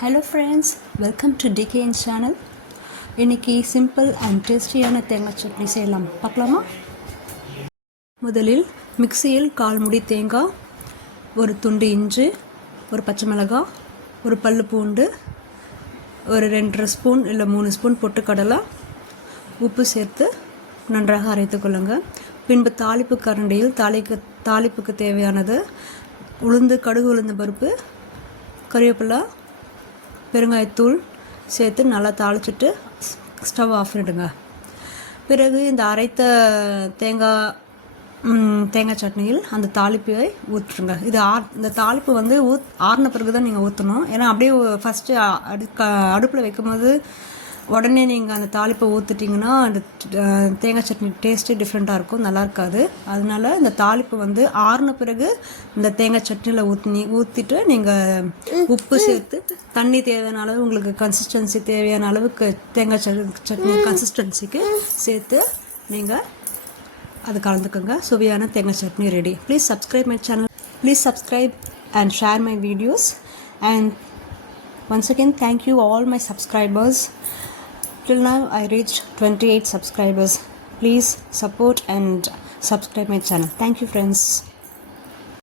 Hello friends, welcome to TKN channel. இன்றைக்கி simple and டேஸ்டியான தேங்காய் சட்னி செய்யலாம், பார்க்கலாமா? முதலில் மிக்சியில் 1/4 முடி தேங்காய், ஒரு துண்டு இஞ்சி, ஒரு பச்சை மிளகாய், ஒரு பல்லு பூண்டு, ஒரு 2.5 ஸ்பூன் இல்லை 3 ஸ்பூன் பொட்டுக்கடலை, உப்பு சேர்த்து நன்றாக அரைத்து கொள்ளுங்க. பின்பு தாளிப்பு கரண்டியில் தாளிப்புக்கு தேவையானது கடுகு உளுந்து பருப்பு, கறிவேப்பிலை, பெருங்காயத்தூள் சேர்த்து நல்லா தாளிச்சிட்டு ஸ்டவ் ஆஃப் பண்ணிடுங்க. பிறகு இந்த அரைத்த தேங்காய் சட்னியில் அந்த தாளிப்பை ஊற்றுங்க. இந்த தாளிப்பு வந்து ஆறின பிறகு தான் நீங்கள் ஊற்றணும். ஏன்னா அப்படியே ஃபஸ்ட்டு அடுப்பில் வைக்கும்போது உடனே நீங்கள் அந்த தாளிப்பை ஊற்றிட்டிங்கன்னா அந்த தேங்காய் சட்னி டேஸ்ட்டு டிஃப்ரெண்ட்டாக இருக்கும், நல்லா இருக்காது. அதனால இந்த தாளிப்பு வந்து ஆறின பிறகு இந்த தேங்காய் சட்னியில் ஊற்றிட்டு நீங்கள் உப்பு சேர்த்து தண்ணி தேவையான அளவு, உங்களுக்கு கன்சிஸ்டன்சி தேவையான அளவுக்கு தேங்காய் சட்னி கன்சிஸ்டன்சிக்கு சேர்த்து நீங்கள் அது கலந்துக்கோங்க. சுவையான தேங்காய் chutney ready. Please subscribe my channel. Please subscribe and share my videos. And once again, thank you all my subscribers. Till now I reached 28 subscribers. Please support and subscribe my channel. Thank you friends.